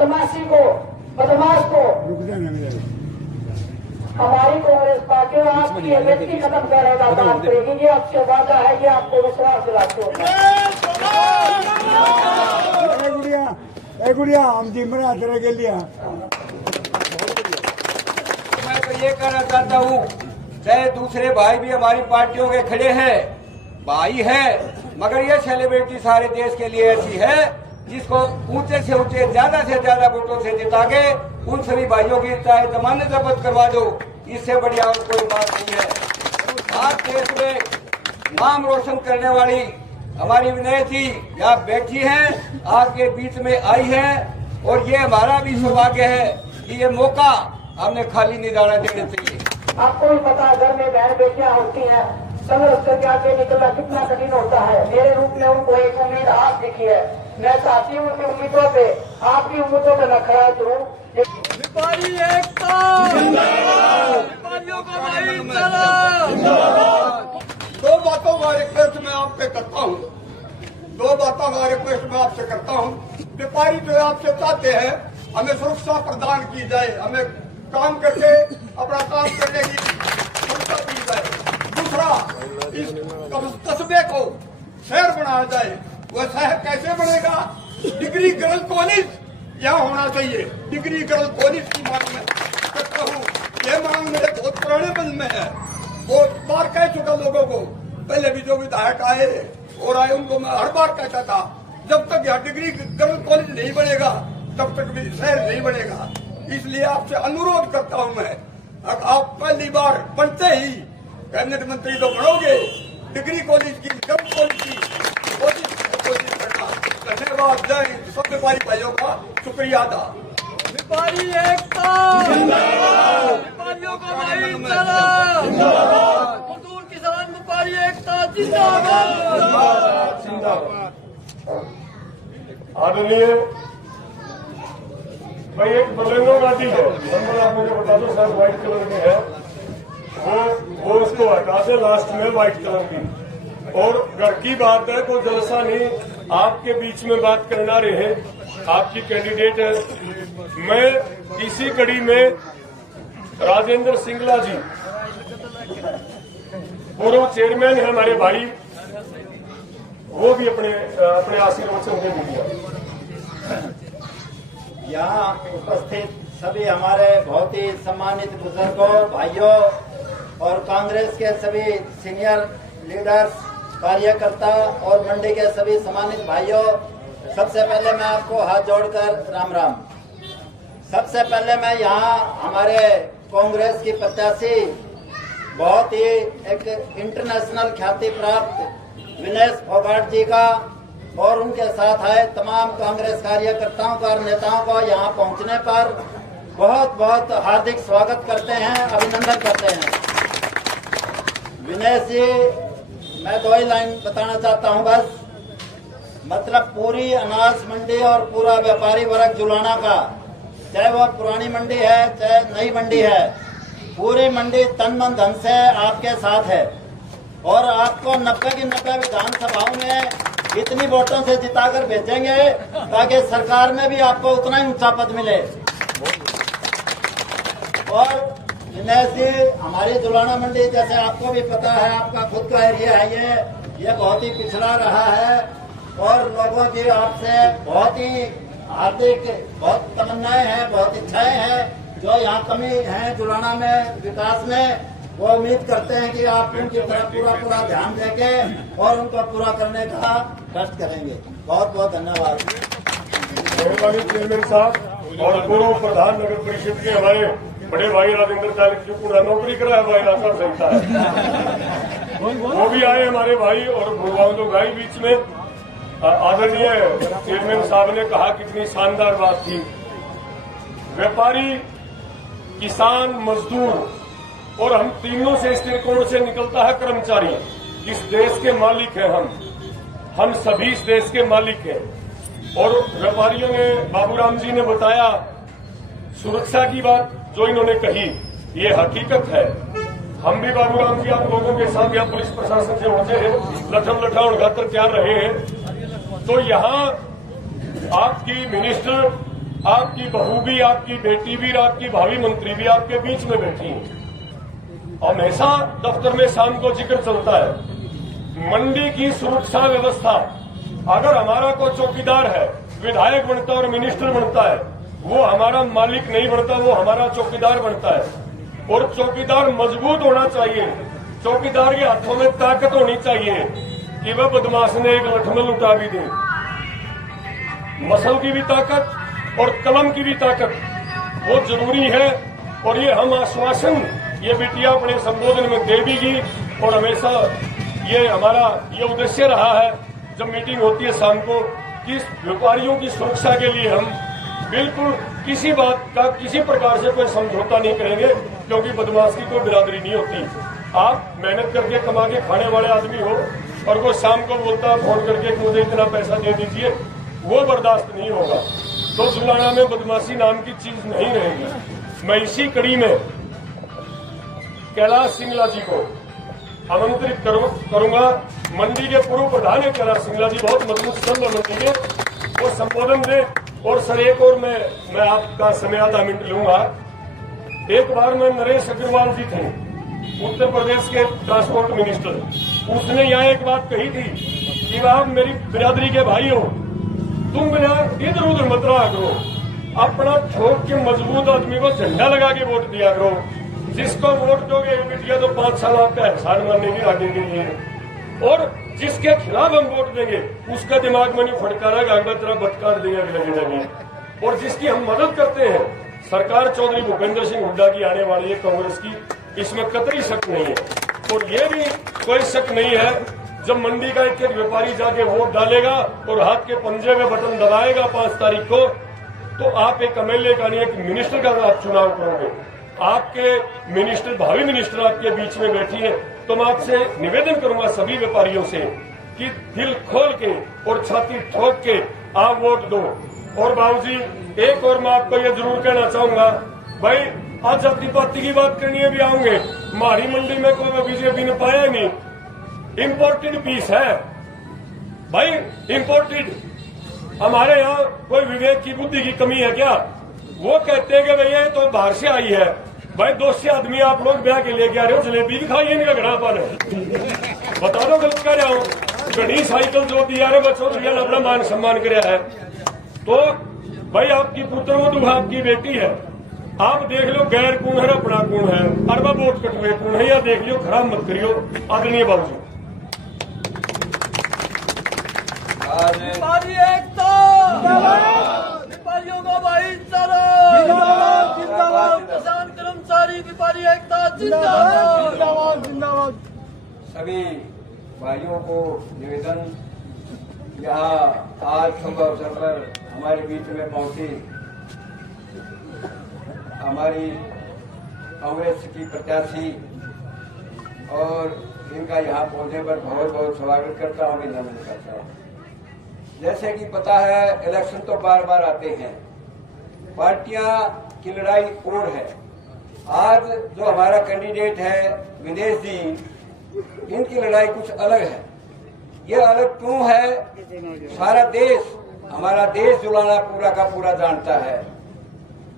बदमाश को हमारी कांग्रेस पार्टी आपकी व्यक्ति खत्म करेगा, बात करेगी। ये आपसे वादा है, ये आपको विश्वास दिलाते हो। गुड़िया हम जिम्मे आते के लिए मैं तो ये कहना चाहता हूँ, चाहे दूसरे भाई भी हमारी पार्टियों के खड़े हैं, भाई है, मगर ये सेलिब्रिटी सारे देश के लिए ऐसी है जिसको ऊंचे से ऊंचे ज्यादा से ज्यादा वोटों से जिता के उन सभी भाइयों की चाहे जमानत जब्त करवा दो, इससे बढ़िया और कोई बात नहीं है। आज देश में नाम रोशन करने वाली हमारी विनय जी यहाँ बैठी हैं, आपके बीच में आई हैं, और ये हमारा भी सौभाग्य है कि ये मौका हमने खाली नहीं जाना देना चाहिए। आपको भी पता है घर में बहन बेटियां होती हैं, संघर्ष करके आगे निकलना कितना कठिन होता है। मेरे रूप में उनको एक उम्मीद आप दिखी है। मैं चाहती हूँ कि उम्मीदों पे, आपकी उम्मीदों पे मैं खड़ा करूँ। व्यापारी एकता, व्यापारियों का भाईचारा। दो बातों का रिक्वेस्ट मैं आपसे करता हूँ, व्यापारी जो आपसे चाहते हैं हमें सुरक्षा प्रदान की जाए, हमें काम करके अपना काम करने की सुरक्षा दी जाए। दूसरा, इस कस्बे को शहर बनाया जाए। वह शहर कैसे बनेगा? डिग्री गर्ल कॉलेज यहाँ होना चाहिए। डिग्री गर्ल कॉलेज की मांग मैं करता हूँ। यह मांग मेरे बहुत पुराने मन में है, बहुत बार कह चुका लोगों को। पहले भी जो विधायक आए और आए उनको मैं हर बार कहता था, जब तक यहाँ डिग्री गर्ल कॉलेज नहीं बनेगा तब तक भी शहर नहीं बनेगा। इसलिए आपसे अनुरोध करता हूँ मैं, अब आप पहली बार बनते ही कैबिनेट मंत्री तो बनोगे, डिग्री कॉलेज की गर्ल कॉलेज की कोशिश करना। धन्यवाद। जय हिंद। सब व्यापारी भाइयों का शुक्रिया अदा। व्यापारी एकता, व्यापारियों का भाईचारा। मजदूर किसान व्यापारी एकता जिंदाबाद। आदरणीय भाई, एक बलेनो गाड़ी है, नंबर आप मुझे बता दो सर, व्हाइट कलर में है, वो उसको हटा दे लास्ट में व्हाइट कलर की। और घर की बात है, कोई जलसा नहीं, आपके बीच में बात करना रहे, आपकी कैंडिडेट है। मैं इसी कड़ी में राजेंद्र सिंगला जी, पूर्व चेयरमैन है हमारे भाई, वो भी अपने आशीर्वचन दे दिया। यहाँ उपस्थित सभी हमारे बहुत ही सम्मानित बुजुर्गों, भाइयों और कांग्रेस के सभी सीनियर लीडर्स, कार्यकर्ता और मंडी के सभी सम्मानित भाइयों, सबसे पहले मैं आपको हाथ जोड़कर राम राम। सबसे पहले मैं यहाँ हमारे कांग्रेस की प्रत्याशी, बहुत ही एक इंटरनेशनल ख्याति प्राप्त विनय फोगाट जी का और उनके साथ आए तमाम कांग्रेस कार्यकर्ताओं का और नेताओं का यहाँ पहुँचने पर बहुत बहुत हार्दिक स्वागत करते हैं, अभिनंदन करते हैं। विनय जी, मैं 2 ही लाइन बताना चाहता हूँ बस। मतलब पूरी अनाज मंडी और पूरा व्यापारी वर्ग जुलाना का, चाहे वो पुरानी मंडी है चाहे नई मंडी है, पूरी मंडी तन मन धन से आपके साथ है और आपको 90 की 90 विधानसभाओं में इतनी वोटों से जिताकर भेजेंगे ताकि सरकार में भी आपको उतना ही ऊंचा पद मिले। और विनय जी, हमारी जुलाना मंडी जैसे आपको भी पता है, आपका खुद का एरिया है, ये बहुत ही पिछड़ा रहा है और लोगों की आपसे बहुत ही हार्दिक बहुत तमन्नाएं हैं, बहुत इच्छाएं हैं। जो यहाँ कमी है जुलाना में विकास में, वो उम्मीद करते हैं कि आप उनकी तरफ पूरा ध्यान देंगे और उनको पूरा करने का कष्ट करेंगे। बहुत बहुत धन्यवाद। मेहरबानी चेयरमैन साहब और पूर्व प्रधान नगर परिषद के हमारे बड़े भाई राजेंद्र चालिक जो पूरा नौकरी करा है भाई रास्ता संस्था है, वो भी आए हमारे भाई और भूभावों भाई बीच में। आदरणीय चेयरमैन साहब ने कहा, कितनी शानदार बात थी। व्यापारी, किसान, मजदूर और हम तीनों से इस त्रिकोण से निकलता है कर्मचारी। इस देश के मालिक हैं हम सभी इस देश के मालिक हैं। और व्यापारियों ने, बाबूराम जी ने बताया सुरक्षा की बात जो इन्होंने कही, ये हकीकत है। हम भी बाबूराम जी आप लोगों के साथ यहाँ पुलिस प्रशासन से होते हैं, लठम लठा उड़ाकर तैयार रहे हैं। तो यहाँ आपकी मिनिस्टर आपकी बहू भी, आपकी बेटी भी, आपकी भावी मंत्री भी आपके बीच में बैठी है। हमेशा दफ्तर में शाम को जिक्र चलता है मंडी की सुरक्षा व्यवस्था। अगर हमारा कोई चौकीदार है, विधायक बनता है और मिनिस्टर बनता है, वो हमारा मालिक नहीं बनता, वो हमारा चौकीदार बनता है। और चौकीदार मजबूत होना चाहिए। चौकीदार के हाथों में ताकत होनी चाहिए कि वह बदमाश ने एक लठमल उठा भी दे। मसल की भी ताकत और कलम की भी ताकत वो जरूरी है। और ये हम आश्वासन ये बिटिया अपने संबोधन में दे भी की। और हमेशा ये हमारा ये उद्देश्य रहा है जब मीटिंग होती है शाम को कि व्यापारियों की सुरक्षा के लिए हम बिल्कुल किसी बात का किसी प्रकार से कोई समझौता नहीं करेंगे, क्योंकि बदमाश की कोई बिरादरी नहीं होती। आप मेहनत करके कमा के खाने वाले आदमी हो और वो शाम को बोलता फोन करके मुझे इतना पैसा दे दीजिए, वो बर्दाश्त नहीं होगा। तो जुलाना में बदमाशी नाम की चीज नहीं रहेगी। मैं इसी कड़ी में कैलाश सिंगला जी को आमंत्रित करूंगा। मंडी के पूर्व प्रधान है कैलाश सिंगला जी, बहुत मजबूत संघ मंडी के, वो संबोधन दे। और सर एक और मैं आपका समय आधा मिनट लूंगा। एक बार में नरेश अग्रवाल जी थे, उत्तर प्रदेश के ट्रांसपोर्ट मिनिस्टर। उसने यहाँ एक बात कही थी कि आप मेरी बिरादरी के भाई हो, तुम बिना इधर उधर मत रहा करो, अपना ठोक के मजबूत आदमी को झंडा लगा के वोट दिया करो। जिसको वोट दोगे बिटिया तो 5 साल आपका एहसान मानने की आगे के लिए, और जिसके खिलाफ हम वोट देंगे उसका दिमाग में नहीं फटकारा तरह बटकार देगा लगे। और जिसकी हम मदद करते हैं, सरकार चौधरी भूपेंद्र सिंह हुड्डा की आने वाली है कांग्रेस की, इसमें कतई शक नहीं है। और ये भी कोई शक नहीं है जब मंडी का एक व्यापारी जाके वोट डालेगा और हाथ के पंजे में बटन दबाएगा 5 तारीख को, तो आप एक एमएलए का नहीं एक मिनिस्टर का आप चुनाव करोगे। आपके मिनिस्टर, भावी मिनिस्टर आपके बीच में बैठी है। तो मैं आपसे निवेदन करूंगा सभी व्यापारियों से कि दिल खोल के और छाती ठोक के आप वोट दो। और बाबूजी एक और मैं आपको ये जरूर कहना चाहूंगा, भाई आज जाति पाति की बात करनी है भी आऊंगे, हमारी मंडी में कोई बीजेपी ने पाया नहीं। इम्पोर्टेड पीस है भाई, इम्पोर्टेड। हमारे यहाँ कोई विवेक की बुद्धि की कमी है क्या? वो कहते हैं कि भैया तो बाहर से आई है। भाई 200 आदमी आप लोग ब्याह के लेके आ रहे हो, जलेबी भी खाइए, इनका घड़ा पान है। बता दो गलत कह रहा हूँ। घड़ी साइकिल जो दिया रे बच्चों अपना मान सम्मान कराया है। तो भाई आपकी पुत्र वो आपकी बेटी है, आप देख लो गैर कौन है अपना कौन है, अरबा वोट कटवे कौन है, या देख लियो खराब मत करियो आदरणीय बाबू। व्यापारी एकता, व्यापारियों का भाईचारा, किसान कर्मचारी व्यापारी एकता जिंदाबाद जिंदाबाद। सभी भाइयों को निवेदन, यहाँ आज शुभ अवसर पर हमारे बीच में पहुंची हमारी कांग्रेस की प्रत्याशी, और इनका यहाँ पहुंचने पर बहुत बहुत स्वागत करता हूँ, अभिनंदन करता हूँ। जैसे कि पता है इलेक्शन तो बार बार आते हैं, पार्टियां की लड़ाई और है। आज जो हमारा कैंडिडेट है विदेश जी, इनकी लड़ाई कुछ अलग है। ये अलग क्यों है? सारा देश, हमारा देश जुलाना पूरा का पूरा जानता है।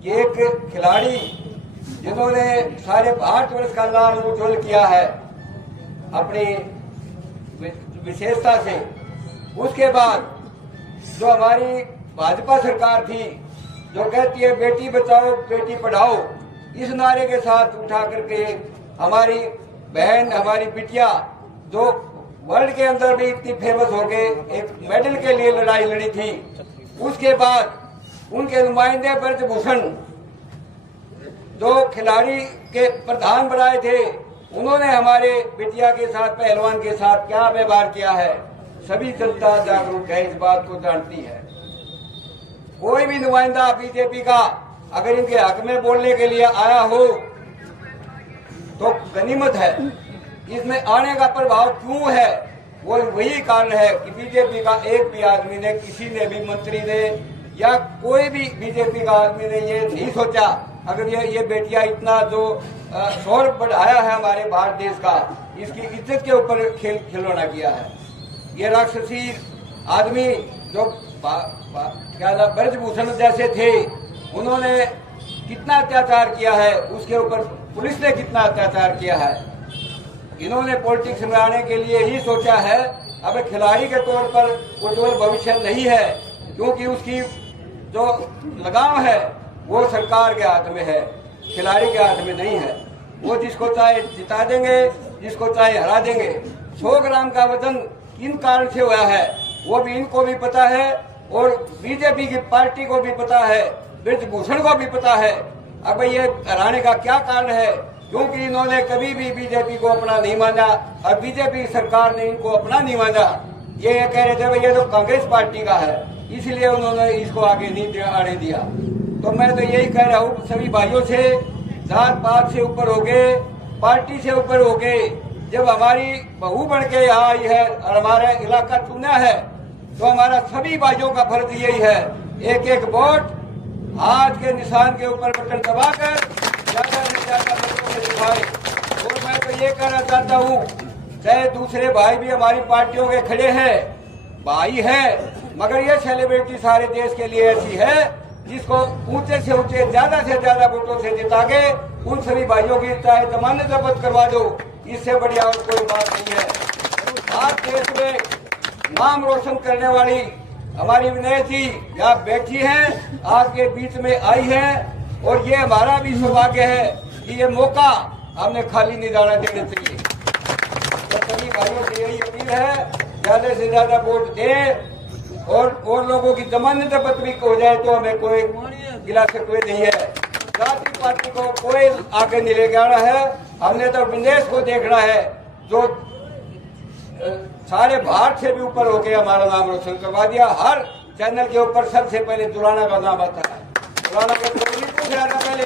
ये एक खिलाड़ी जिन्होंने सारे भारत वर्ष का नाम उज्जवल किया है अपनी विशेषता से। उसके बाद जो हमारी भाजपा सरकार थी जो कहती है बेटी बचाओ बेटी पढ़ाओ, इस नारे के साथ उठा करके हमारी बहन, हमारी बिटिया जो वर्ल्ड के अंदर भी इतनी फेमस हो गए, एक मेडल के लिए लड़ाई लड़ी थी। उसके बाद उनके नुमाइंदे ब्रजभूषण जो खिलाड़ी के प्रधान बनाए थे, उन्होंने हमारे बिटिया के साथ, पहलवान के साथ क्या व्यवहार किया है, सभी जनता जागरूक है, इस बात को जानती है। कोई भी नुमाइंदा बीजेपी का अगर इनके हक में बोलने के लिए आया हो तो गनीमत है। इसमें आने का प्रभाव क्यों है? वो वही कारण है कि बीजेपी का एक भी आदमी ने, किसी ने भी, मंत्री ने या कोई भी बीजेपी का आदमी ने ये नहीं सोचा अगर ये बेटियां इतना जो शोर बढ़ाया है हमारे भारत देश का, इसकी इज्जत के ऊपर खिलौना किया है। ये राक्षसी आदमी जो क्या नाम ब्रजभूषण जैसे थे, उन्होंने कितना अत्याचार किया है, उसके ऊपर पुलिस ने कितना अत्याचार किया है। इन्होंने पॉलिटिक्स में आने के लिए ही सोचा है। अब खिलाड़ी के तौर पर उज्जवल भविष्य नहीं है, क्योंकि उसकी जो लगाम है वो सरकार के हाथ में है, खिलाड़ी के हाथ में नहीं है। वो जिसको चाहे जिता देंगे, जिसको चाहे हरा देंगे। 100 ग्राम का वजन किन कारण से हुआ है वो भी इनको भी पता है और बीजेपी की पार्टी को भी पता है, ब्रजभूषण को भी पता है। अब ये हराने का क्या कारण है, क्योंकि इन्होंने कभी भी बीजेपी को अपना नहीं माना और बीजेपी सरकार ने इनको अपना नहीं माना। ये कह रहे थे भाई ये तो कांग्रेस पार्टी का है, इसलिए उन्होंने इसको आगे नहीं आने दिया। तो मैं तो यही कह रहा हूँ सभी भाइयों से, जात पात से ऊपर हो गए, पार्टी से ऊपर हो गए। जब हमारी बहू बन के यहाँ आई है और हमारा इलाका चुना है, तो हमारा सभी भाइयों का फर्ज यही है, एक एक वोट हाथ के निशान के ऊपर बटन दबाकर ज्यादा से ज्यादा वोटों से दिखाए। और मैं तो ये कहना चाहता हूँ, चाहे दूसरे भाई भी हमारी पार्टियों के खड़े हैं, भाई है, मगर ये सेलिब्रिटी सारे देश के लिए ऐसी है जिसको ऊंचे से ऊंचे ज्यादा से ज्यादा वोटों से जिता के उन सभी भाइयों की चाहे जमानत जब्त करवा दो, इससे बढ़िया और कोई बात नहीं है। आज देश में नाम रोशन करने वाली हमारी विनय जी यहाँ बैठी हैं, आपके बीच में आई हैं, और ये हमारा भी सौभाग्य है कि ये मौका हमने खाली नहीं जाना देना चाहिए। तो सभी भाइयों से यही अपील है, ज्यादा से ज्यादा वोट दें और लोगों की जमानत जब्त भी हो जाए तो हमें कोई गिला से कोई नहीं है। जाति पार्टी को कोई आगे नहीं लेके आना है, हमने तो विदेश को देखना है जो सारे भारत से भी ऊपर होके हमारा नाम रोशन करवा दिया। हर चैनल के ऊपर सबसे पहले दुलाना का नाम आता है। दुलाना का कोई नहीं पूछ रहा था पहले,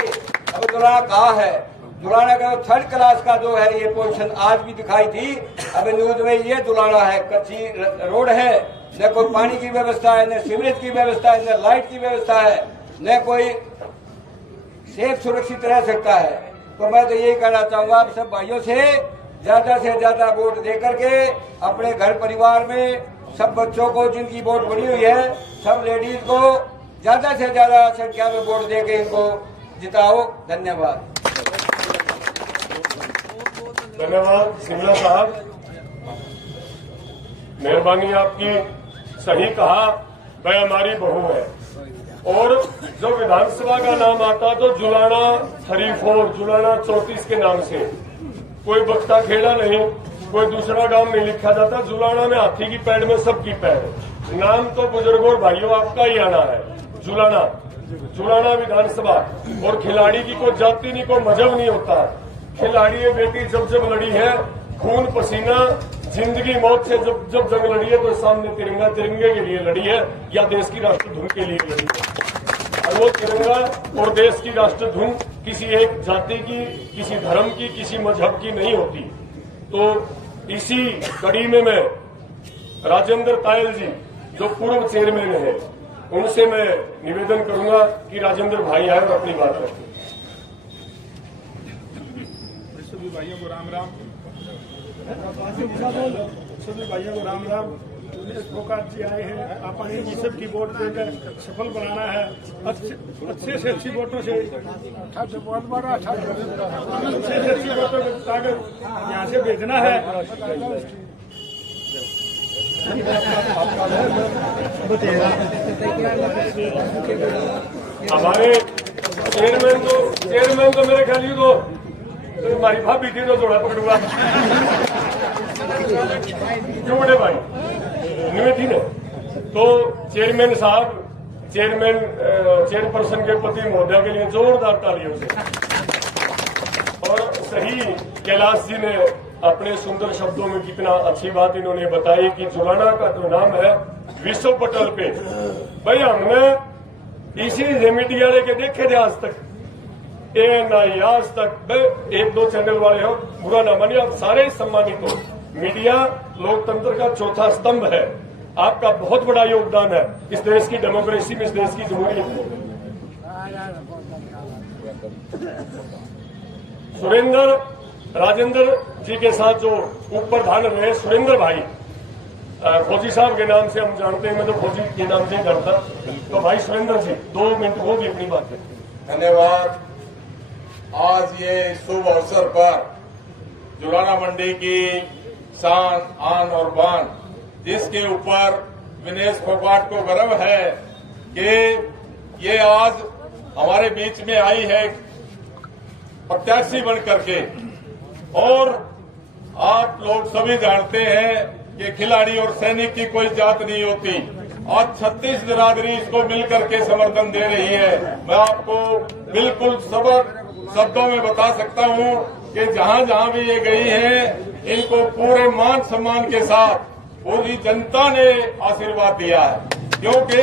अब दुलाना कहाँ है? दुलाना का 3rd क्लास का जो है ये पोजीशन आज भी दिखाई थी। अब न्यूज में ये दुलाना है, कच्ची रोड है, न कोई पानी की व्यवस्था है, न सीवरेज की व्यवस्था है, न लाइट की व्यवस्था है, न कोई सेफ सुरक्षित रह सकता है। तो मैं तो यही कहना चाहूंगा आप सब भाइयों से ज्यादा वोट दे करके अपने घर परिवार में सब बच्चों को जिनकी वोट बनी हुई है, सब लेडीज को ज्यादा से ज्यादा संख्या में वोट दे के इनको जिताओ। धन्यवाद। धन्यवाद शिमला साहब, मेहरबानी आपकी। सही कहा, वह हमारी बहू है। और जो विधानसभा का नाम आता तो जुलाना 34, जुलाना 34 के नाम से, कोई बख्ता खेड़ा नहीं, कोई दूसरा गांव नहीं लिखा जाता। जुलाना में हाथी की पैड में सबकी पैड। नाम तो बुजुर्गों और भाइयों आपका ही आना है, जुलाना, जुलाना विधानसभा। और खिलाड़ी की कोई जाति नहीं, कोई मजहब नहीं होता। खिलाड़ी ये बेटी जब लड़ी है, खून पसीना जिंदगी मौत से जब जंग लड़ी है, तो सामने तिरंगा, तिरंगे के लिए लड़ी है या देश की राष्ट्र धुन के लिए लड़ी है। और वो तिरंगा और देश की राष्ट्र धुन किसी एक जाति की, किसी धर्म की, किसी मजहब की नहीं होती। तो इसी कड़ी में मैं राजेंद्र तायल जी जो पूर्व चेयरमैन है, उनसे मैं निवेदन करूंगा कि राजेंद्र भाई आए और अपनी बात रखें। सभी भाइयों को राम राम। सभी भाइयों को राम राम। फोकात जी आए हैं, अपने जी सब की वोट देकर सफल बनाना है, अच्छे से अच्छी वोटों से, अच्छे से अच्छी वोटों को ताकत यहाँ से भेजना है। हमारे चेयरमैन तो मेरे ख्याल तो हमारी भाभी थी, तो जोड़ा पकड़ूंगा क्यों बड़े भाई निवेदी ने। तो चेयरमैन साहब, चेयरपर्सन के पति महोदया के लिए जोरदार तालियों से। और सही कैलाश जी ने अपने सुंदर शब्दों में कितना अच्छी बात इन्होंने बताई कि जुलाना का जो नाम है विश्व पटल पे, भाई हमने इसी मीडिया के देखे थे आज तक, नहीं आज तक। 1-2 चैनल वाले हो, बुरा ना मानिए, आप सारे ही सम्मानित हो। मीडिया लोकतंत्र का चौथा स्तंभ है, आपका बहुत बड़ा योगदान है इस देश की डेमोक्रेसी में, इस देश की जमहूरियत में। सुरेंद्र राजेंद्र जी के साथ जो उप प्रधान रहे सुरेंद्र भाई, फौजी साहब के नाम से हम जानते हैं, मैं तो फौजी के नाम से ही जानता। तो भाई सुरेंद्र जी 2 मिनट वो भी अपनी बात करें। धन्यवाद। आज ये शुभ अवसर पर जुलाना मंडी की शान, आन और बान, जिसके ऊपर विनेश फोगाट को गर्व है कि ये आज हमारे बीच में आई है प्रत्याशी बन करके। और आप लोग सभी जानते हैं कि खिलाड़ी और सैनिक की कोई जात नहीं होती। आज 36 बिरादरी इसको मिलकर के समर्थन दे रही है। मैं आपको बिल्कुल शब्दों में बता सकता हूं कि जहां जहां भी ये गई हैं, इनको पूरे मान सम्मान के साथ पूरी जनता ने आशीर्वाद दिया है, क्योंकि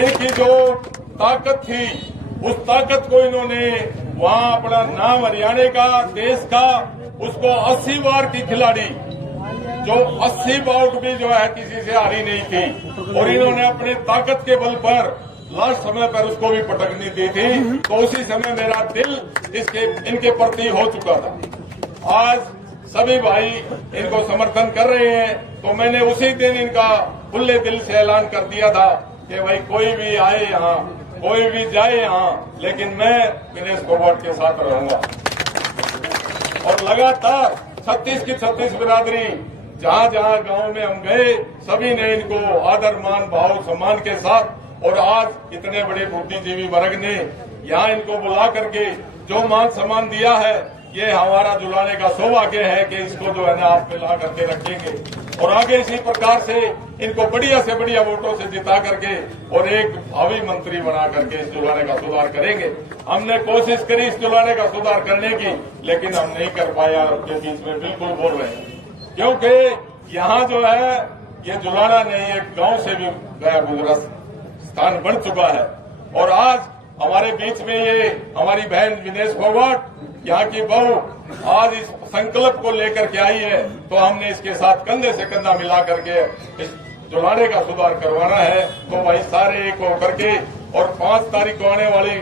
इनकी जो ताकत थी उस ताकत को इन्होंने वहां अपना नाम हरियाणा का, देश का, उसको 80 बार की खिलाड़ी जो 80 बाउट भी जो है किसी से हारी नहीं थी, और इन्होंने अपने ताकत के बल पर लास्ट समय पर उसको भी पटकनी दी थी। तो उसी समय मेरा दिल इनके प्रति हो चुका था। आज सभी भाई इनको समर्थन कर रहे हैं, तो मैंने उसी दिन इनका खुले दिल से ऐलान कर दिया था कि भाई कोई भी आए यहाँ, कोई भी जाए यहाँ, लेकिन मैं विनेश फोगाट के साथ रहूंगा। और लगातार 36 की 36 बिरादरी जहाँ जहाँ गांव में हम गए, सभी ने इनको आदर, मान, भाव, सम्मान के साथ, और आज इतने बड़े बुद्धिजीवी वर्ग ने यहाँ इनको बुला करके जो मान सम्मान दिया है, ये हमारा जुलाने का सौभाग्य है कि इसको जो है ना आप पे ला करके रखेंगे, और आगे इसी प्रकार से इनको बढ़िया से बढ़िया वोटों से जिता करके और एक भावी मंत्री बना करके इस जुलाने का सुधार करेंगे। हमने कोशिश करी इस जुलाने का सुधार करने की, लेकिन हम नहीं कर पाए। आपके बीच में बिल्कुल बोल रहे हैं, क्योंकि यहाँ जो है ये जुलाना नहीं, एक गांव से भी गया गुजरा स्थान बन चुका है। और आज हमारे बीच में ये हमारी बहन विनेश फोगाट, यहाँ की बहू, आज इस संकल्प को लेकर के आई है, तो हमने इसके साथ कंधे से कंधा मिला करके इस जुलाने का सुधार करवाना है। तो भाई सारे एक होकर के और 5 तारीख को आने वाली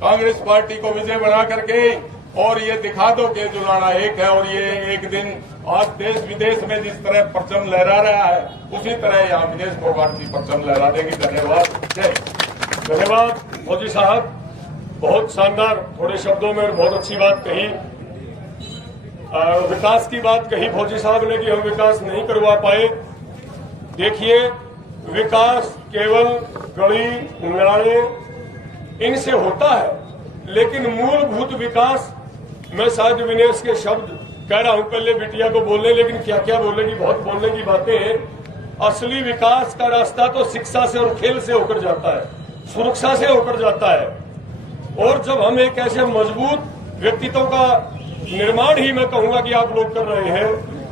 कांग्रेस पार्टी को विजय बना करके और ये दिखा दो कि जुलाना एक है। और ये एक दिन आज देश विदेश में जिस तरह परचम लहरा रहा है, उसी तरह यहाँ विनेश फोगाट की परचम लहरा देगी। धन्यवाद। जय। धन्यवाद फौजी साहब, बहुत शानदार थोड़े शब्दों में बहुत अच्छी बात कही। विकास की बात कही फौजी साहब ने कि हम विकास नहीं करवा पाए। देखिए, विकास केवल गली नाले इनसे होता है, लेकिन मूलभूत विकास, मैं शायद विनेश के शब्द कह रहा हूं पहले बिटिया को बोलने, लेकिन क्या क्या बोलेगी, बहुत बोलने की बातें हैं। असली विकास का रास्ता तो शिक्षा से और खेल से होकर जाता है, सुरक्षा से होकर जाता है। और जब हम एक ऐसे मजबूत व्यक्तित्व का निर्माण ही मैं कहूंगा कि आप लोग कर रहे हैं,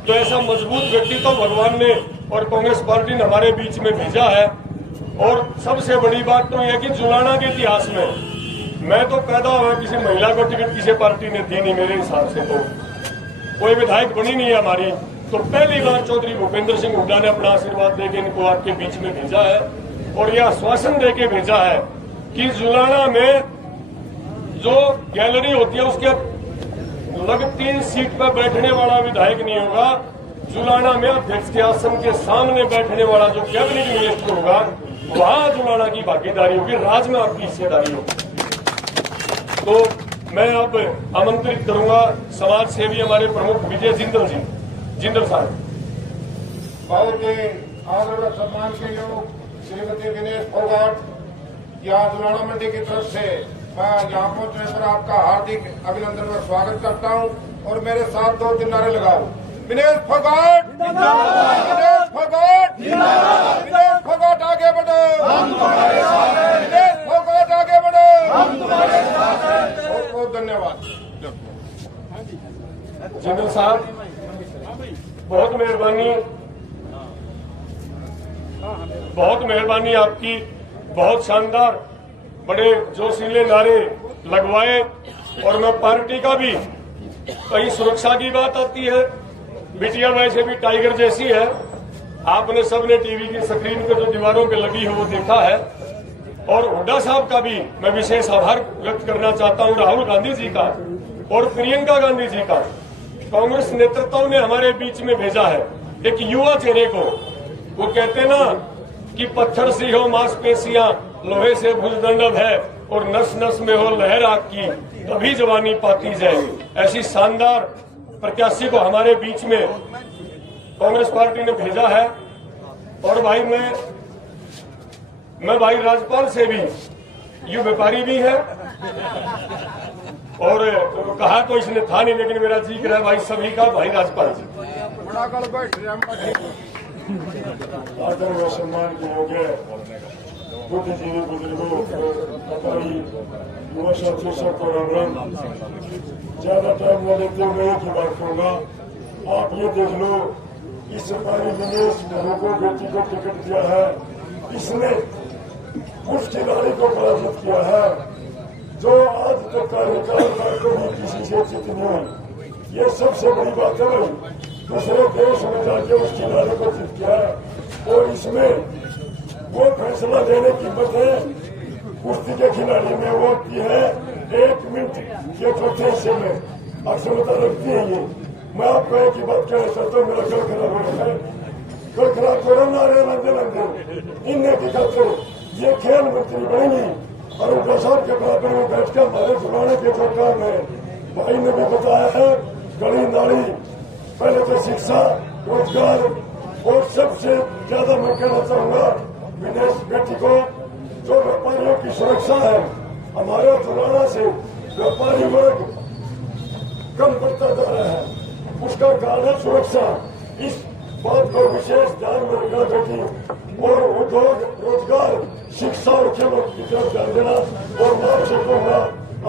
तो ऐसा मजबूत व्यक्तित्व भगवान ने और कांग्रेस पार्टी ने हमारे बीच में भेजा है। और सबसे बड़ी बात तो यह कि जुलाना के इतिहास में मैं तो पैदा हुआ, किसी महिला को टिकट किसी पार्टी ने दी नहीं, मेरे हिसाब से तो कोई विधायक बनी नहीं है हमारी। तो पहली बार चौधरी भूपेंद्र सिंह हुड्डा ने अपना आशीर्वाद देकर इनको आपके बीच में भेजा है, और यह आश्वासन देके भेजा है कि जुलाना में जो गैलरी होती है उसके लगभग 3 सीट पर बैठने वाला विधायक नहीं होगा। जुलाना में अध्यक्ष के आसन के सामने बैठने वाला जो कैबिनेट मिनिस्टर होगा, वहां जुलाना की भागीदारी होगी, राज में आपकी हिस्सेदारी होगी। तो मैं अब आमंत्रित करूंगा समाज सेवी हमारे प्रमुख विजय जिंदल जी। जिंदल साहब। बहुत ही आदर और सम्मान के योग श्रीमती विनेश फोगाट यहाँ जुलाना मंडी की तरफ से मैं यहाँ पहुंचने पर आपका हार्दिक अभिनंदन और स्वागत करता हूँ। और मेरे साथ 2-3 नारे लगाओ। विनेश फोगाट, विनेश फोगाट, विनेश फोगाट आगे बढ़ो, विनेश फोगाट आगे बढ़ो। बहुत बहुत धन्यवाद। जिंदल साहब, बहुत मेहरबानी आपकी। बहुत शानदार, बड़े जोशीले नारे लगवाए। और मैं पार्टी का भी, कहीं सुरक्षा की बात आती है, बिटिया वैसे भी टाइगर जैसी है, आपने सबने टीवी की स्क्रीन पे जो दीवारों पे लगी है वो देखा है। और हुड्डा साहब का भी मैं विशेष आभार व्यक्त करना चाहता हूं, राहुल गांधी जी का और प्रियंका गांधी जी का। कांग्रेस नेतृत्व ने हमारे बीच में भेजा है। एक युवा चेहरे को, वो कहते ना कि पत्थर सी हो मांसपेशियां, लोहे से भुजदंड है और नस नस में हो लहर आग की, तभी जवानी पाती जाए। ऐसी शानदार प्रत्याशी को हमारे बीच में कांग्रेस पार्टी ने भेजा है। और भाई मैं भाई राज्यपाल से भी, ये व्यापारी भी है और कहा तो इसने था नहीं, लेकिन मेरा जिक्र है भाई सभी का, भाई राज्यपाल जी। आदर व सम्मान के योग्य बुद्धिजीवी बुजुर्गों, व्यापारी, युवा साथियों सबको राम राम। ज्यादा टाइम न लेते हुए एक ही बात कहूँगा, आप ये देख लो, इस सरकारी विनेश को बेटी को टिकट दिया है, इसने उस खिलाड़ी को पराजित किया है जो आज तक कार्यकाल में कभी किसी से चित नहीं हुई। ये सबसे बड़ी बात है भाई, दूसरे देश में जाके उस खिलाड़ी को चित किया है और इसमें वो फैसला देने की हिम्मत है कुश्ती के खिलाड़ी में, वो की है 1 मिनट के चौथे हिस्से में अक्षमता रखती है। ये मैं आपको एक ही बात कहना चाहता हूँ, मेरा गल खराब हो रहा है, गल खराब करो ना रे लंदे इनने की खातिर ये खेल मंत्री बनेंगी और उनका साहब के बराबर में बैठ कर हमारे जुड़ाने के जो काम है, भाई ने भी बताया है, गली नाली, पहले तो शिक्षा, रोजगार, और सबसे ज्यादा मैं कहना चाहूंगा विनेश बेटी को, जो व्यापारियों की सुरक्षा है, हमारे जुड़ाना से व्यापारी वर्ग कम बढ़ता जा रहा है, उसका कारण है सुरक्षा। इस बात को विशेष ध्यान में रखना बेटी, और उद्योग, रोजगार, शिक्षा और खेलों की तरफ ध्यान देना। और मैं आपसे कहूँगा,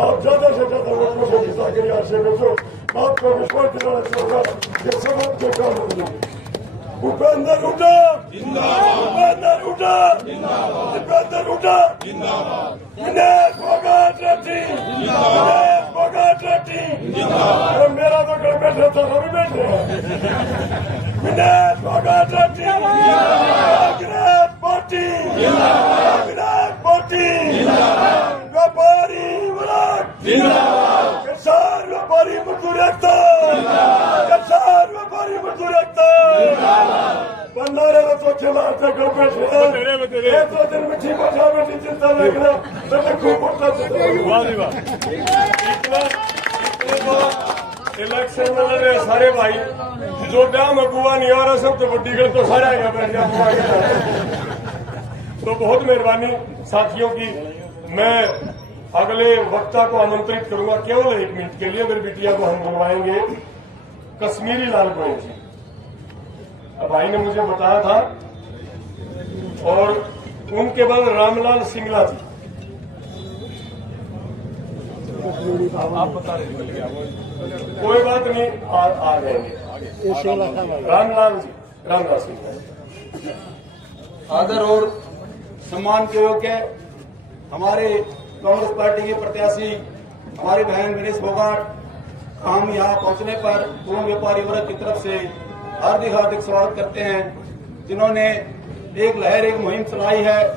आप ज्यादा से ज्यादा वोटों से जिता के यहाँ से भेजो। मैं आपको विश्वास दिलाना चाहूंगा कि सब आपके काम होंगे। भूपेंद्र हुड्डा भूपेंद्र हुड्डा भूपेंद्र हुड्डा विनेश फोगाट रेड्डी विनेश फोगाट रेड्डी। और मेरा तो घर बैठे था, वो भी बैठे हैं। विनेश फोगाट रेड्डी कांग्रेस पार्टी, कांग्रेस पार्टी, व्यापारी वर्ग, किसान व्यापारी मजदूर एकता, किसान व्यापारी मजदूर एकता। बंदारे तो चलाते घर बैठे, एक दो दिन में ठीक हो जाए, बेटी चिंता लग रहा, तो खूब उठता इलेक्शन में लड़ रहे सारे भाई, जो डाम अगुआ नहीं आ रहा, सब तो बड्डी गल तो सारा है बैठ गया। तो बहुत मेहरबानी साथियों की। मैं अगले वक्ता को आमंत्रित करूंगा केवल 1 मिनट के लिए, मेरी बिटिया को हम बुलवाएंगे, कश्मीरी लाल गोयल जी। भाई ने मुझे बताया था, और उनके बाद रामलाल सिंगला जी। आप बता रहे, कोई बात नहीं, आ जाएंगे। रामलाल जी, रामलाल सिंह। आदर और सम्मान के योग्य हमारे कांग्रेस पार्टी के प्रत्याशी हमारी बहन विनेश फोगाट, हम यहाँ पहुंचने पर पूर्ण व्यापारी वर्ग की तरफ से हार्दिक हार्दिक स्वागत करते हैं, जिन्होंने एक लहर, एक मुहिम चलाई है।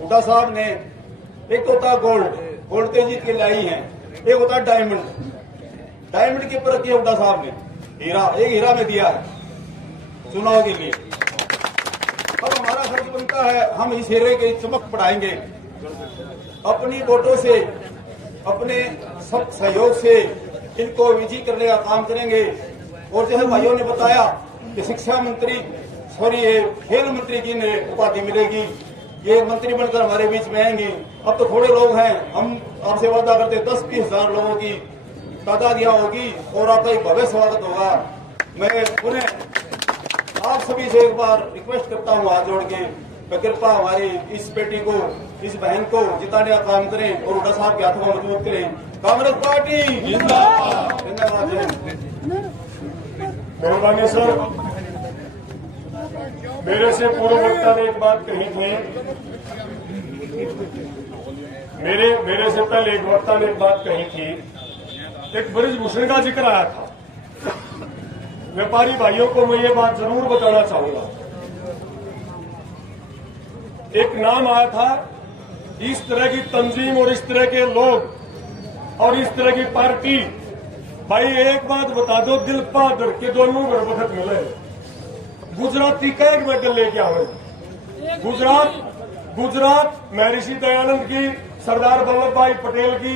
हुड्डा साहब ने, एक तो होता गोल्ड तेजी के लाई है, एक होता है डायमंड के ऊपर किया हुड्डा साहब ने हीरा, एक हीरा में दिया है चुनाव के लिए। अब हमारा फर्ज बनता है, हम इस हीरे की चमक बढ़ाएंगे, अपनी वोटों से, अपने सब सहयोग से इनको विजयी करने का काम करेंगे। और जैसे भाइयों ने बताया कि शिक्षा मंत्री, ये खेल मंत्री की उपाधि मिलेगी, ये मंत्री बनकर हमारे बीच में आएंगे। अब तो थोड़े लोग हैं, हम आपसे वादा करते 10-20 हजार लोगों की तादाद यहाँ होगी और आपका एक भव्य स्वागत होगा। मैं पुनः आप सभी से एक बार रिक्वेस्ट करता हूँ हाथ जोड़ के, कृपा हमारी इस बेटी को, इस बहन को जिताने का काम करें और हुड्डा साहब के हाथों को मजबूत करें। कांग्रेस पार्टी जिंदाबाद। धन्यवाद। मेहरबानी सर। मेरे से पूर्व वक्ता ने एक बात कही थी, मेरे से पहले एक वक्ता ने एक बात कही थी, एक ब्रजभूषण का जिक्र आया था। व्यापारी भाइयों को मैं ये बात जरूर बताना चाहूंगा, एक नाम आया था, इस तरह की तंजीम और इस तरह के लोग और इस तरह की पार्टी, भाई एक बात बता दो, दिल पादर के दोनों घर वक्त मिले। गुजराती का एक मेडल लेके आवे। गुजरात महर्षि दयानंद की, सरदार वल्लभ भाई पटेल की,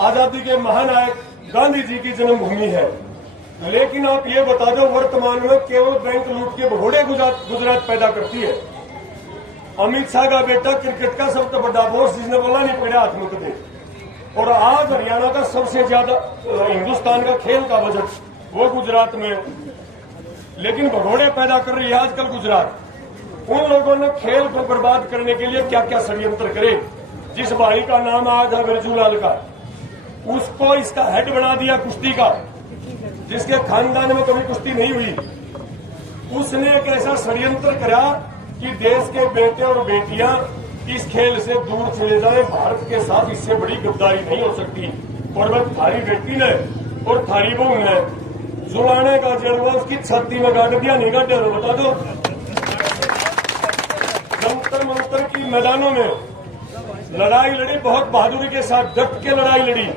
आजादी के महानायक गांधी जी की जन्मभूमि है। लेकिन आप ये बता दो, वर्तमान में केवल बैंक लूट के भगोड़े गुजरात पैदा करती है। अमित शाह का बेटा क्रिकेट का सबसे बड़ा बॉस, जिसने बोला नहीं पड़ा हाथ मुक दे। और आज हरियाणा का सबसे ज्यादा हिंदुस्तान का खेल का बजट वो गुजरात में, लेकिन भगोड़े पैदा कर रही है आजकल गुजरात। उन लोगों ने खेल को बर्बाद करने के लिए क्या क्या षड्यंत्र करे। जिस भाई का नाम आया था बिरजूलाल का, उसको इसका हेड बना दिया कुश्ती का, जिसके खानदान में कभी कुश्ती नहीं हुई। उसने एक ऐसा षड्यंत्र करा कि देश के बेटे और बेटियां इस खेल से दूर चले जाए। भारत के साथ इससे बड़ी गद्दारी नहीं हो सकती। और वह थारी बेटी ने और थारी बहू ने जुलाने का जज्बा उसकी छाती में गाड़ दिया। नहीं गाड़े तो बता दो। जंतर मंतर की मैदानों में लड़ाई लड़ी, बहुत बहादुरी के साथ डट के लड़ाई लड़ी।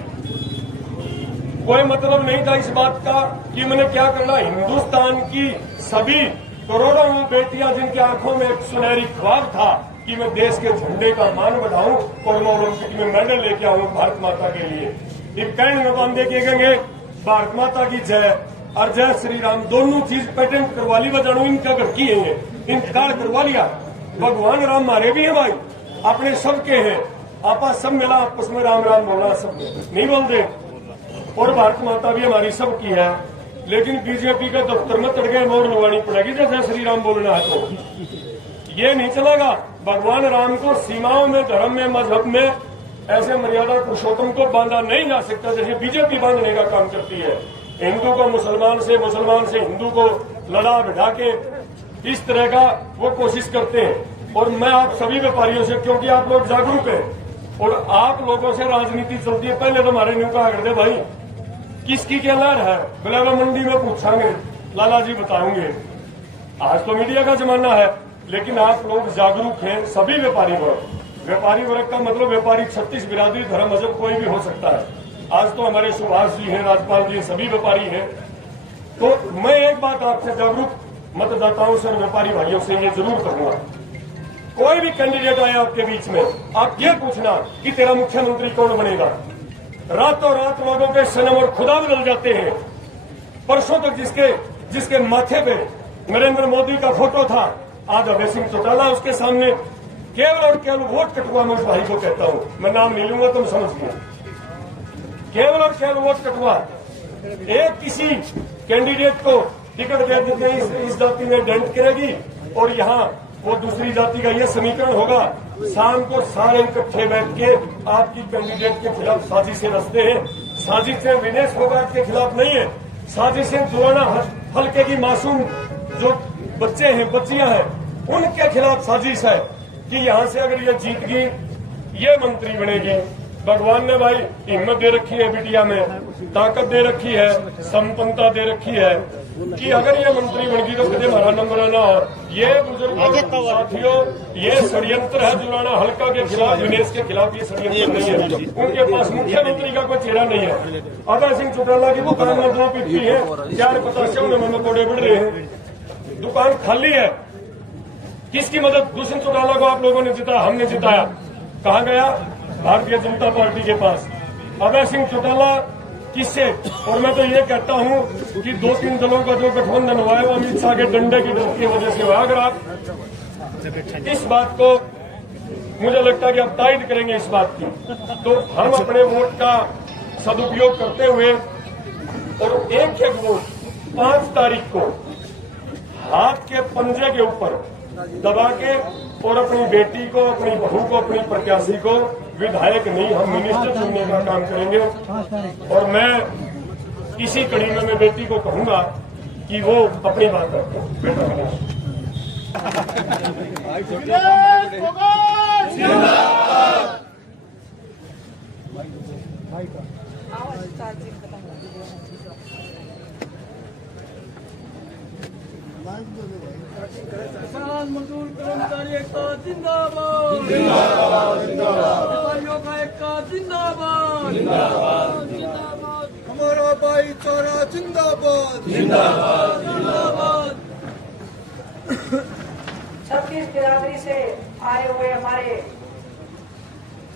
कोई मतलब नहीं था इस बात का कि मैंने क्या करना। हिंदुस्तान की सभी करोड़ों बेटियां जिनकी आंखों में एक सुनहरी ख्वाब था कि मैं देश के झंडे का मान बढ़ाऊं और मैं ओलंपिक में मेडल लेके आऊं भारत माता के लिए। एक कहने में हम देखेंगे भारत माता की जय और जय श्री राम, दोनों चीज पेटेंट करवा ली। बजानू इनका घर की है, इंतकाल करवा लिया। भगवान राम हमारे भी है भाई, अपने सबके हैं। आपा सब मिला आपस में राम राम बोला, सब नहीं बोलते। और भारत माता भी हमारी सबकी है। लेकिन बीजेपी के दफ्तर में तड़के मोर लगवानी पड़ेगी जैसे श्री राम बोलना है तो ये नहीं चलेगा। भगवान राम को सीमाओं में, धर्म में, मजहब में ऐसे मर्यादा पुरुषोत्तम को बांधा नहीं जा सकता जैसे बीजेपी बांधने का काम करती है। हिंदू को मुसलमान से, मुसलमान से हिंदू को लड़ा बिठा के इस तरह का वो कोशिश करते हैं। और मैं आप सभी व्यापारियों से, क्योंकि आप लोग जागरूक हैं और आप लोगों से राजनीति चलती है। पहले तो हमारे न्यू कहा करते भाई किसकी क्या लहर है, गुलाबा मंडी में पूछांगे, लाला जी बताओगे। आज तो मीडिया का जमाना है, लेकिन आप लोग जागरूक हैं। सभी व्यापारी वर्ग का मतलब व्यापारी 36 बिरादरी, धर्म, मजहब कोई भी हो सकता है। आज तो हमारे सुभाष जी हैं, राजपाल जी, सभी व्यापारी हैं। तो मैं एक बात आपसे जागरूक मतदाताओं से और व्यापारी भाइयों से ये जरूर कहूंगा, कोई भी कैंडिडेट आए आपके बीच में, आप ये पूछना कि तेरा मुख्यमंत्री कौन बनेगा। रातों रात लोगों के सनम और खुदा बदल जाते हैं। परसों तक जिसके माथे पे नरेंद्र मोदी का फोटो था, आज अभय सिंह चौटाला उसके सामने। केवल और केवल वोट कटवा, मैं उस भाई को कहता हूं, मैं नाम नहीं लूंगा, तुम समझ गए। केवल और केवल वोट कटवा। एक किसी कैंडिडेट को टिकट दे देते इस जाति में डेंट करेगी और यहाँ वो दूसरी जाति का ये समीकरण होगा। शाम को सारे इकट्ठे बैठ के आपकी कैंडिडेट के खिलाफ साजिशें रचते हैं। साजिशें विनेश फोगाट के खिलाफ नहीं है, साजिशें जुलाना हल्के की मासूम जो बच्चे हैं, बच्चियां हैं, उनके खिलाफ साजिश है कि यहाँ से अगर ये जीत गई, ये मंत्री बनेगी। भगवान ने भाई हिम्मत दे रखी है, बिटिया में ताकत दे रखी है, संपन्नता दे रखी है कि अगर ये मंत्री बन गई तो कभी हमारा नंबर आना हो। ये बुजुर्ग साथियों, ये षड्यंत्र है जुलाना हल्का के खिलाफ, विनेश के खिलाफ ये षड्यंत्र नहीं है। उनके पास मुख्यमंत्री का कोई चेहरा नहीं है। अभय सिंह चौटाला की दुकान में 2 पिप्पी है, 4 पतासे में मकोड़े बढ़ रहे हैं, दुकान खाली है। किसकी मदद? दुष्यंत चौटाला को आप लोगों ने जिताया, हमने जिताया। कहा गया? भारतीय जनता पार्टी के पास। अभय सिंह चौटाला किससे? और मैं तो ये कहता हूं कि 2-3 दलों का जो गठबंधन हुआ है वो अमित शाह के डंडे की डर की वजह से हुआ। अगर आप इस बात को, मुझे लगता है कि आप तायद करेंगे इस बात की, तो हम अपने वोट का सदुपयोग करते हुए और एक वोट 5 तारीख को हाथ के पंजे के ऊपर दबा के और अपनी बेटी को, अपनी बहू को, अपनी प्रत्याशी को विधायक नहीं, हम मिनिस्टर चुनने का काम करेंगे। और मैं इसी कड़ी में मैं बेटी को कहूंगा कि वो अपनी बात रखे। बेटा किसान मजदूर कर्मचारी एकता जिंदाबाद, व्यापारियों का एकता जिंदाबाद, हमारा भाईचारा जिंदाबाद, जिंदाबाद। किस बिरादरी से आए हुए हमारे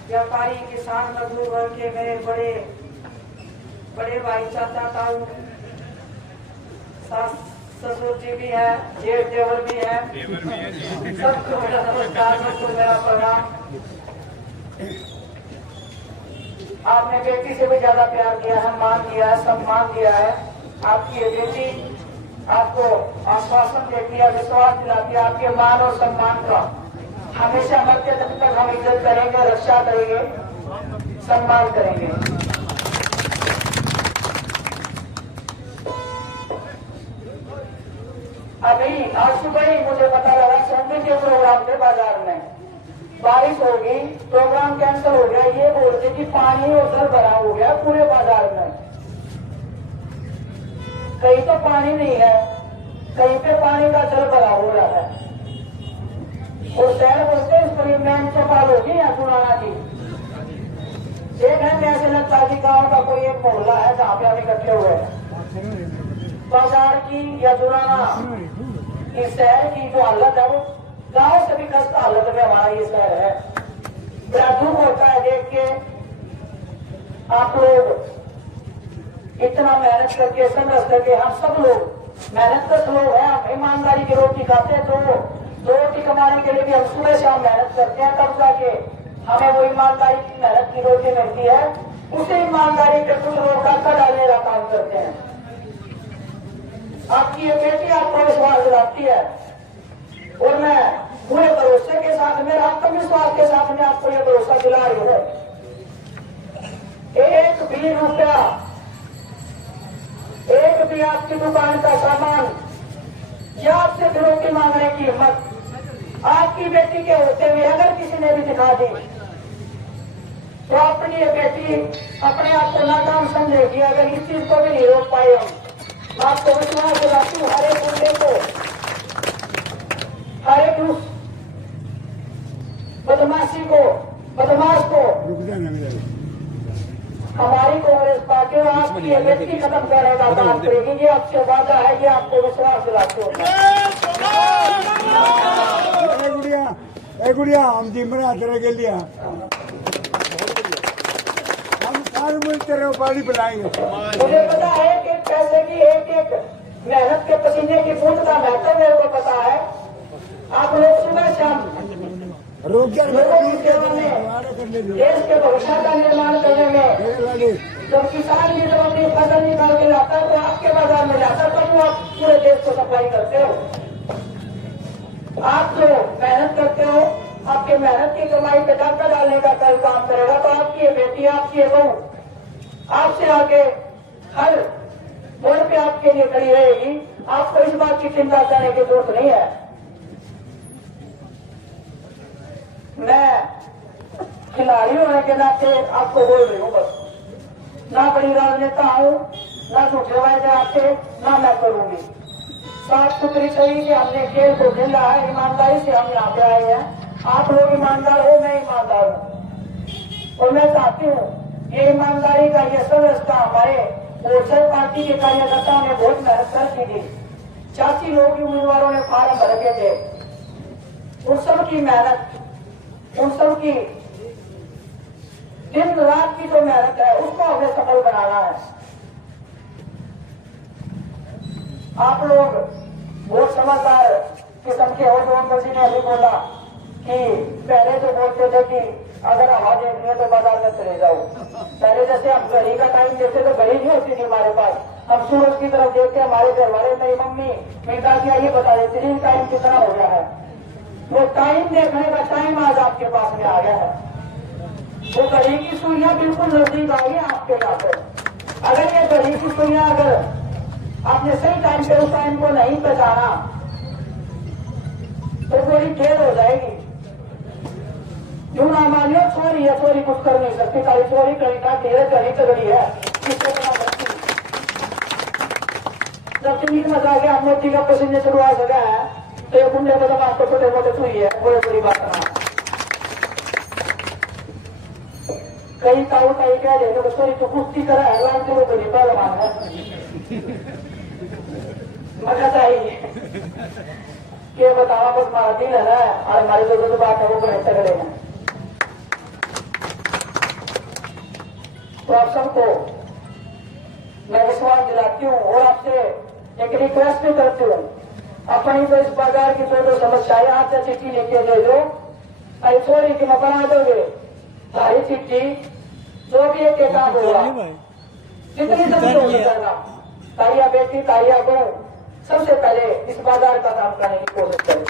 व्यापारी किसान मजदूर वर्ग के मेरे बड़े बड़े भाई चाचा ताऊ सास ससुर जी भी है, जेठ देवर भी है, सबको मेरा नमस्कार, सबको मेरा प्रणाम। आपने बेटी से भी ज्यादा प्यार दिया है, मान दिया है, सम्मान दिया है। आपकी ये बेटी आपको आश्वासन देती है, विश्वास दिलाती है आपके मान और सम्मान का। हमेशा मरते दम तक हम इज्जत करेंगे, रक्षा करेंगे, सम्मान करेंगे। अभी आज सुबह ही मुझे पता लगा संडे के प्रोग्राम थे बाजार में, बारिश होगी, प्रोग्राम कैंसिल हो गया। ये बोलते कि पानी और जल भरा हो गया पूरे बाजार में। कहीं तो पानी नहीं है, कहीं पे पानी का जल भरा हो रहा है। और शहर बोलते इस करीब में चौपाल होगी या पुराना की एक है, ऐसे लगता है कि गाँव का कोई एक मोहल्ला है जहाँ पे हम इकट्ठे हुए हैं। बाजार की या दुराना इस शहर की जो हालत है वो गांव से भी खस्त हालत में हमारा ये शहर है। बड़ा दुख होता है देख के आप लोग इतना मेहनत करके संघर्ष करके, हम सब लोग मेहनत कर लोग हैं, हम ईमानदारी की रोटी खाते हैं। तो दो रोटी कमाने के लिए भी हम सुबह शाम मेहनत करते हैं, तब जाके हमें वो ईमानदारी की मेहनत की रोटी मिलती है। उसे ईमानदारी के कुछ लोग डाका डालने का काम करते हैं। आपकी ये बेटी आपको विश्वास दिलाती है और मैं पूरे भरोसे के साथ, मेरा आत्मविश्वास के साथ मैं आपको ये भरोसा दिला रही हूं। एक भी रुपया, एक भी आपकी दुकान का सामान या आपसे फिरौती मांगने की हिम्मत आपकी बेटी के होते हुए अगर किसी ने भी दिखा दी तो अपनी ये बेटी अपने आप को नाकाम समझेगी। अगर इस चीज को भी नहीं रोक पाए हम, आपको विश्वास दिलाती हूँ, हर एक मुद्दे को, हर एक उस बदमाशी को, बदमाश को हमारी कांग्रेस पार्टी और आपकी ये व्यक्ति खत्म करने का काम करेगी। ये आपसे वादा है, ये आपको विश्वास दिलाते हो। गुड़िया हम जिम्मेदार तेरे के लिए हम सारे मुल्क तेरे पानी पिलाएंगे। मुझे पता है कि पैसे की एक एक मेहनत के पसीने की बूंद का महत्व मेरे को पता है। आप लोग सुबह शाम लोगों की सेवा में, देश के भविष्य का निर्माण करने में, जब किसान भी जब अपनी फसल निकाल के लाता है तो आपके बाजार में जाता है, तब वो आप पूरे देश को सप्लाई करते हो। आप जो मेहनत करते हो, आपके मेहनत की कमाई पे डाका डालने का कल काम करेगा तो आपकी ये बेटी, आपकी ये बहू आपसे आगे हर मोड़ पे आपके लिए खड़ी रहेगी। आपको इस बात की चिंता करने की जरूरत नहीं है। मैं खिलाड़ी होने के नाते आपको बोल रही हूँ, बस ना बड़ी राजनेता हूँ, ना झूठे वायदे आपसे ना मैं करूंगी। साफ सुथरी सही कि हमने खेल को खेला है, ईमानदारी से हम यहाँ पे आए हैं। आप लोग ईमानदार हो, मैं ईमानदार हूँ और मैं चाहती हूँ ये ईमानदारी का ये संरचना हमारे मोर्चा पार्टी के कार्यकर्ताओं ने बहुत मेहनत कर की थी। 86 लोग की उम्मीदवारों ने फार्म भर के थे। उन सब की मेहनत, उन सब की दिन रात की जो मेहनत है उसको हमें सफल बनाना है। आप लोग बहुत समझदार किस्म के हो। जो अंकल जी ने अभी बोला कि पहले जो बोलते थे कि अगर हवा देखनी है तो बाजार में चले जाओ, पहले जैसे हम घड़ी का टाइम देते तो घड़ी नहीं होती थी हमारे पास। हम सूरज की तरफ देखते, हमारे घर वाले, मेरी मम्मी, मेरी दादियाँ ये बता देती थी टाइम कितना हो गया है। वो टाइम देखने का टाइम आज आपके पास में आ गया है। वो घड़ी की सुइयां बिल्कुल नजदीक आ गई आपके यहाँ पे। अगर ये घड़ी की सुइयां अगर आपने सही टाइम पे उस टाइम को नहीं पहचाना तो बड़ी देर हो जाएगी। क्यों ना मानियो चोरी है, चोरी कुछ कर नहीं सकती, खाली चोरी करी का धीरे करी तगड़ी है, किसको पता लगती। जब ठीक मजा आ गया, हम मोदी का पसीने शुरुआत हो गया है तो ये गुंडे बदम आपको छोटे मोटे सुई है, बड़ी बड़ी बात ना। कई ताऊ कहीं कह रहे तो सॉरी तो कुश्ती करा है, लाइन चलो तो नहीं पहलवान है मजा चाहिए। ये बतावा बस हमारा दिल है ना, और हमारी जो जज्बात है वो बड़े तगड़े हैं। तो आप सबको मैं विश्वास दिलाती हूँ और आपसे एक रिक्वेस्ट भी करती हूँ, अपनी तो इस बाजार की जो समस्याएं आपसे चिट्ठी लेके दे दो, ऐसोरी की मैं बना दोगे सारी चिट्ठी, जो भी एक काम होगा जितनी जल्दी हो सकेगा, तारिया बेटी तारिया बहू सबसे पहले इस बाजार का काम करने की कोशिश करें।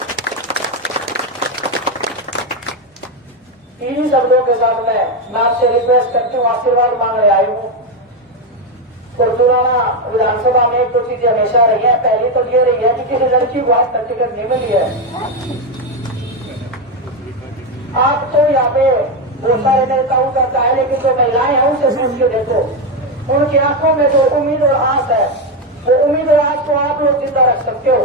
इन्हीं शब्दों के साथ मैं आपसे रिक्वेस्ट करती हूँ, आशीर्वाद मांगने आई हूँ। और जुलाना विधानसभा में एक दो चीजें हमेशा रही है। पहली तो ये रही है कि किसी लड़की को आज तक टिकट नहीं मिली है। आप तो यहाँ पे बहुत सारे नेताओं करता है, लेकिन जो महिलाएं हैं उनसे पूछ के देखो, उनकी आंखों में जो उम्मीद और आस है, वो उम्मीद और आस को आप लोग जिंदा रख सकते हो।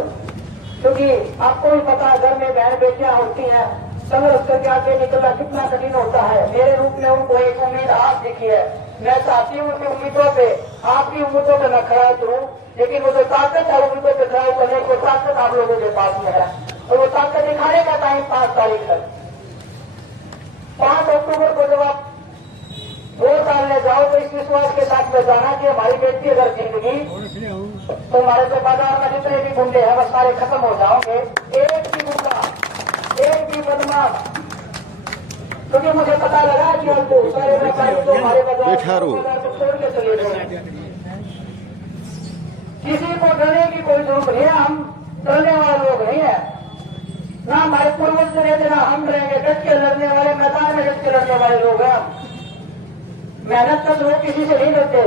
क्योंकि आपको भी पता है घर में बहन बेटियां होती हैं, संघर्ष करके आगे निकलना कितना कठिन होता है। मेरे रूप में उनको एक उम्मीद आस दिखी है। मैं चाहती हूँ कि उम्मीदों पे, आपकी उम्मीदों पे न खड़ा करूँ, लेकिन वो जो ताकत है उम्मीदों पे खड़ा करने की ताकत आप लोगों के पास में है, और वो ताकत दिखाने का टाइम 5 तारीख है। 5 अक्टूबर को जब आप वोट डालने जाओ तो इस विश्वास के साथ में जाना कि हमारी बेटी अगर जीतेगी तो हमारे जो बाजार में जितने भी गुंडे हैं वो सारे खत्म हो जाओगे। एक भी गुंडा, एक भी बदमाश, क्योंकि मुझे पता लगा कि हम बहुत सारे व्यापारी तो हमारे बाजार को छोड़ के चले गए। किसी को डरने की कोई जरूरत नहीं है, हम डरने वाले लोग नहीं है। ना हमारे पूर्वज डरे थे, ना हम डरेंगे। डट के लड़ने वाले, मैदान में डट के लड़ने वाले लोग हैं। मेहनत का लोग किसी से नहीं डरते।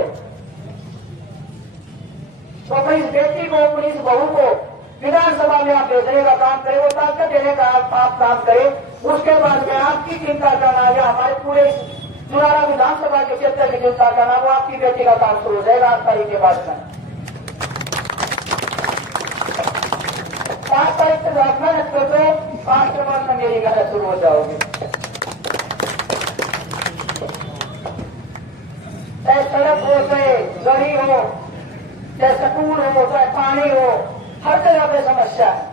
तो अपनी इस बेटी को, अपनी इस बहू को विधानसभा में आप भेजने का काम करें, वो ताकत देने का आप काम करें। उसके बाद में आपकी चिंता करना या हमारे पूरे जुलाना विधानसभा के क्षेत्र की चिंता करना, वो आपकी बेटी का काम शुरू हो जाएगा 8 तारीख के बाद में। 5 तारीख से आप मेहनत कर दो, 5 के बाद में मेरी मेहनत शुरू हो जाओगी। चाहे सड़क हो, चाहे गली हो, चाहे स्कूल हो, चाहे पानी हो, हर जगह पे समस्या है।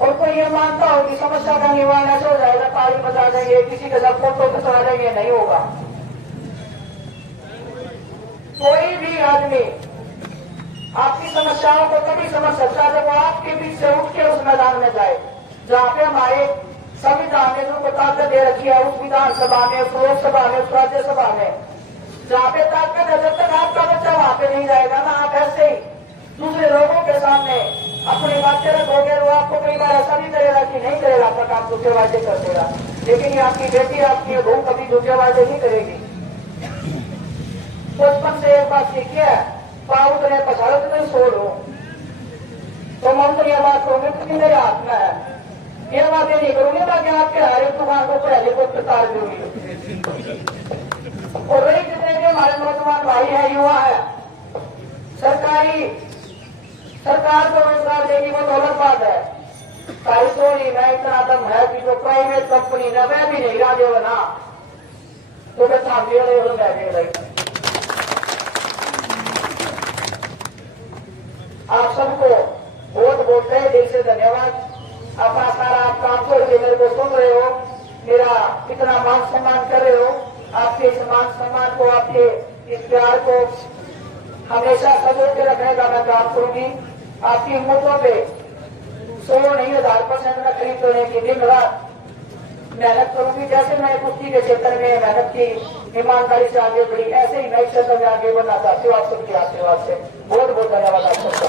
और कोई ये मानता हो कि समस्या का निवारण ऐसे हो जाएगा, ताली बजा देंगे, किसी के साथ फोटो खिंचवा देंगे, नहीं होगा। कोई भी आदमी आपकी समस्याओं को तभी समझ सकता है जब वो आपके बीच से उठ के उस मैदान में जाए जहाँ पे हमारे संविधान ने जो ताकत दे रखी है, उस विधानसभा में, उस लोकसभा में, उस राज्यसभा में जहाँ पे ताकत है। जब तक आपका बच्चा वहां पे नहीं जाएगा ना, आप ऐसे ही दूसरे लोगों के सामने अपनी बातें रखोगे, वो आपको कई बार ऐसा भी करेगा कि नहीं करेगा, पर आप धोखेबाजी कर देगा। लेकिन ये आपकी बेटी, आपकी बहू कभी धोखेबाजी नहीं करेगी। बचपन से एक बात सीखी है, पाउत ने पछाड़त नहीं छोड़ो, तो मंत्री यह बात करोगे तो मेरे हाथ में है। ये बातें नहीं करोगे ताकि आपके हर एक दुकान को पहले को प्रचार दूंगी। और वही जितने भी हमारे नौजवान भाई है, युवा है, सरकार को रोजगार देगी वो तो अलग बात है। सॉरी मैं इतना दम है कि जो प्राइवेट कंपनी ने वह भी नहीं राजे बना तो मैं सामने रही। आप सबको बहुत बहुत तहे दिल से धन्यवाद। अपना सारा आप काम छोड़ के मेरे को सुन रहे हो, मेरा इतना मान सम्मान कर रहे हो। आपके इस मान सम्मान को, आपके इस प्यार को हमेशा सजो के रखने का मैं काम करूंगी। आपकी हिम्मतों पे 100 नहीं 1000% में खरीद करने की दिन रात मेहनत करूंगी। जैसे मैंने कुश्ती के क्षेत्र में मेहनत की, ईमानदारी से आगे बढ़ी, ऐसे ही नई क्षेत्र में आगे बढ़ना चाहती हूँ। आप सबके आशीर्वाद से बहुत बहुत धन्यवाद आप सबका।